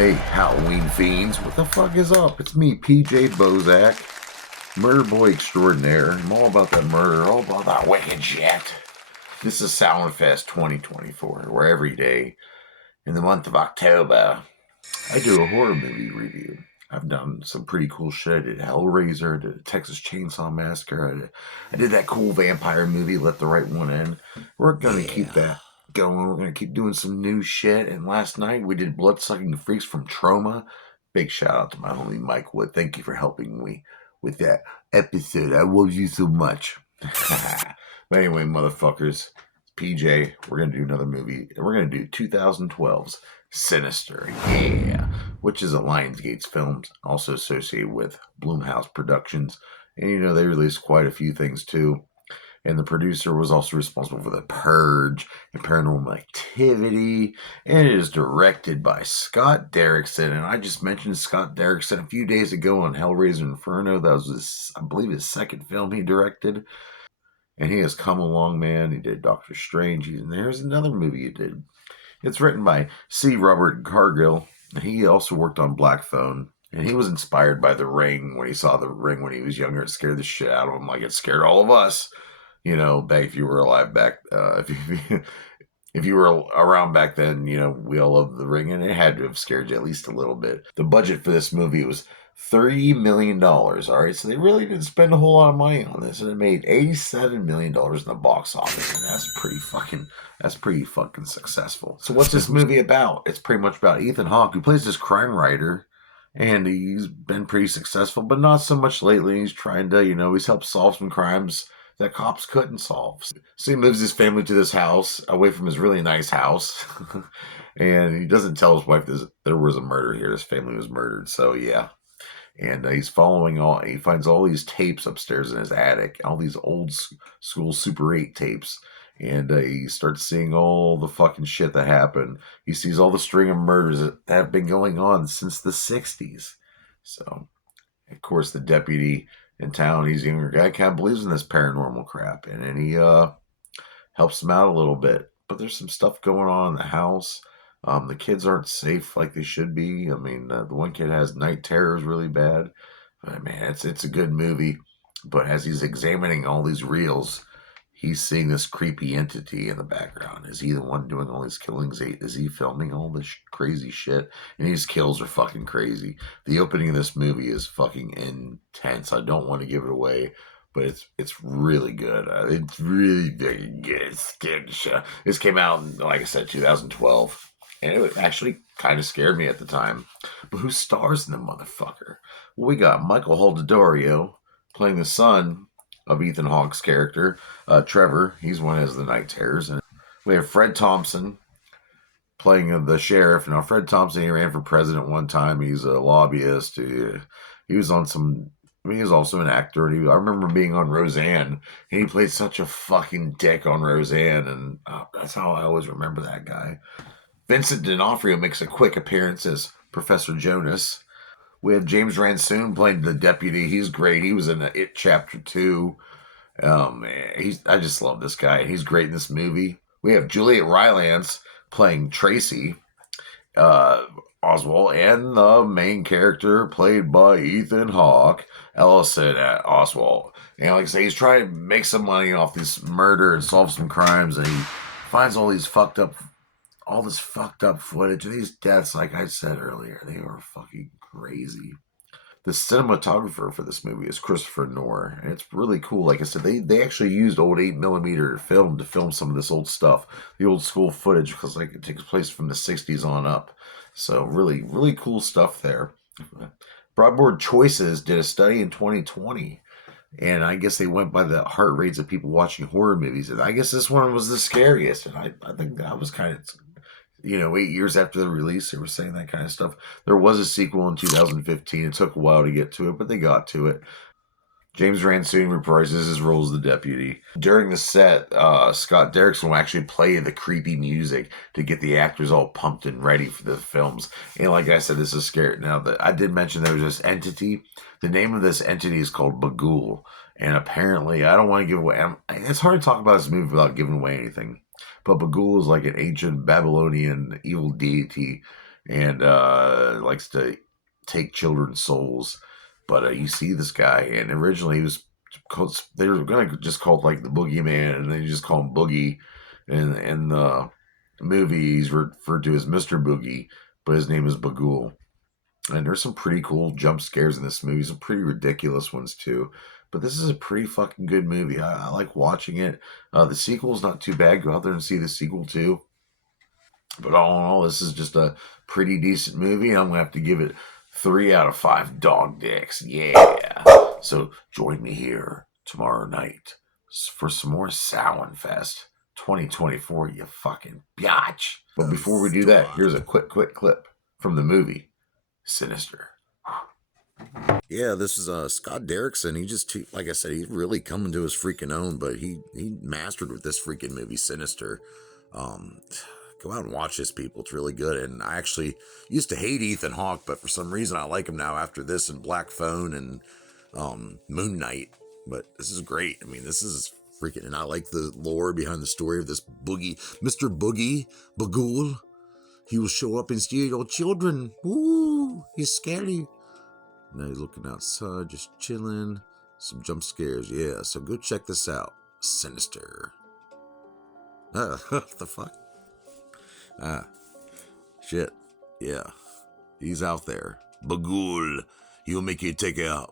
Hey, Halloween fiends, what the fuck is up? It's me, PJ Bozak, murder boy extraordinaire. I'm all about that murder, all about that wicked shit. This is Fest 2024, where every day in the month of October, I do a horror movie review. I've done some pretty cool shit. I did Hellraiser, I did a Texas Chainsaw Massacre, I did that cool vampire movie, Let the Right One In. We're gonna keep that going. We're gonna keep doing some new shit. And last night we did Bloodsucking Freaks from Trauma. Big shout out to my homie Mike Wood. Thank you for helping me with that episode. I love you so much. But anyway, motherfuckers, PJ, we're gonna do another movie. We're gonna do 2012's Sinister, yeah, which is a Lionsgate Films, also associated with Blumhouse Productions. And you know, they released quite a few things too. And the producer was also responsible for The Purge and Paranormal Activity. And it is directed by Scott Derrickson. And I just mentioned Scott Derrickson a few days ago on Hellraiser Inferno. That was, I believe, his second film he directed. And he has come along, man. He did Doctor Strange. And there's another movie he did. It's written by C. Robert Cargill. He also worked on Black Phone. And he was inspired by The Ring. When he saw The Ring when he was younger, it scared the shit out of him like it scared all of us. You know, back if you were alive back, if you were around back then, you know, we all loved The Ring, and it had to have scared you at least a little bit. The budget for this movie was $30 million. All right, so they really didn't spend a whole lot of money on this, and it made $87 million in the box office, and that's pretty fucking successful. So what's this movie about? It's pretty much about Ethan Hawke, who plays this crime writer. And he's been pretty successful, but not so much lately. He's trying to, you know, he's helped solve some crimes that cops couldn't solve. So he moves his family to this house, away from his really nice house. And he doesn't tell his wife there was a murder here. His family was murdered. So, yeah. And he finds all these tapes upstairs in his attic, all these old school Super 8 tapes. And he starts seeing all the fucking shit that happened. He sees all the string of murders that have been going on since the 60s. So, of course, the deputy in town, he's a younger guy, kind of believes in this paranormal crap. And then he helps him out a little bit. But there's some stuff going on in the house. The kids aren't safe like they should be. I mean, the one kid has night terrors really bad. But, man, it's a good movie. But as he's examining all these reels, he's seeing this creepy entity in the background. Is he the one doing all these killings? Is he filming all this crazy shit? And these kills are fucking crazy. The opening of this movie is fucking intense. I don't want to give it away, but it's really good. It's really very good. It's scared the shit. This came out in, like I said, 2012. And it actually kind of scared me at the time. But who stars in the motherfucker? Well, we got Michael Holdadorio playing the son of Ethan Hawke's character, Trevor. He's one of the night terrors. And we have Fred Thompson playing the sheriff. Now, Fred Thompson, he ran for president one time. He's a lobbyist. He was on some... I mean, he was also an actor. And I remember being on Roseanne. And he played such a fucking dick on Roseanne. And that's how I always remember that guy. Vincent D'Onofrio makes a quick appearance as Professor Jonas. We have James Ransoon playing the deputy. He's great. He was in the It Chapter 2. I just love this guy. He's great in this movie. We have Juliet Rylance playing Tracy Oswald, and the main character played by Ethan Hawke, Ellison Oswald. And like I say, he's trying to make some money off this murder and solve some crimes, and he finds all this fucked up footage of these deaths. Like I said earlier, they were fucking crazy. The cinematographer for this movie is Christopher Noor, and it's really cool. Like I said, they actually used old 8mm film to film some of this old stuff, the old school footage, because like it takes place from the 60s on up. So really, really cool stuff there. Broadboard Choices did a study in 2020, and I guess they went by the heart rates of people watching horror movies. And I guess this one was the scariest, and I think that was kind of... 8 years after the release, they were saying that kind of stuff. There was a sequel in 2015. It took a while to get to it, but they got to it. James Ransoon reprises his role as the deputy. During the set, Scott Derrickson will actually play the creepy music to get the actors all pumped and ready for the films. And like I said, this is scary. Now, I did mention there was this entity. The name of this entity is called Bagul. And apparently, I don't want to give away... It's hard to talk about this movie without giving away anything. But Bagul is like an ancient Babylonian evil deity, and likes to take children's souls. But you see this guy, and originally he was called, they were gonna just call it like the Boogeyman, and then you just call him Boogie. And in the movie, he's referred to as Mr. Boogie, but his name is Bagul. And there's some pretty cool jump scares in this movie, some pretty ridiculous ones too. But this is a pretty fucking good movie. I like watching it. The sequel's not too bad. Go out there and see the sequel too. But all in all, this is just a pretty decent movie. I'm gonna have to give it 3 out of 5 dog dicks. Yeah. So join me here tomorrow night for some more Samhain Fest 2024. You fucking biatch. But before we do that, here's a quick clip from the movie Sinister. Yeah, this is Scott Derrickson. Like I said, he's really coming to his freaking own. But he mastered with this freaking movie, Sinister. Um, Go out and watch this, people. It's really good. And I actually used to hate Ethan Hawke, but for some reason I like him now after this and Black Phone and Moon Knight. But this is great. I mean, this is freaking, and I like the lore behind the story of this Boogie, Mr. Boogie, Bagul. He will show up and steal your children. Ooh, he's scary. Now he's looking outside, just chilling. Some jump scares, yeah. So go check this out. Sinister. What the fuck? Shit. Yeah. He's out there. Bagul. He'll make you take a...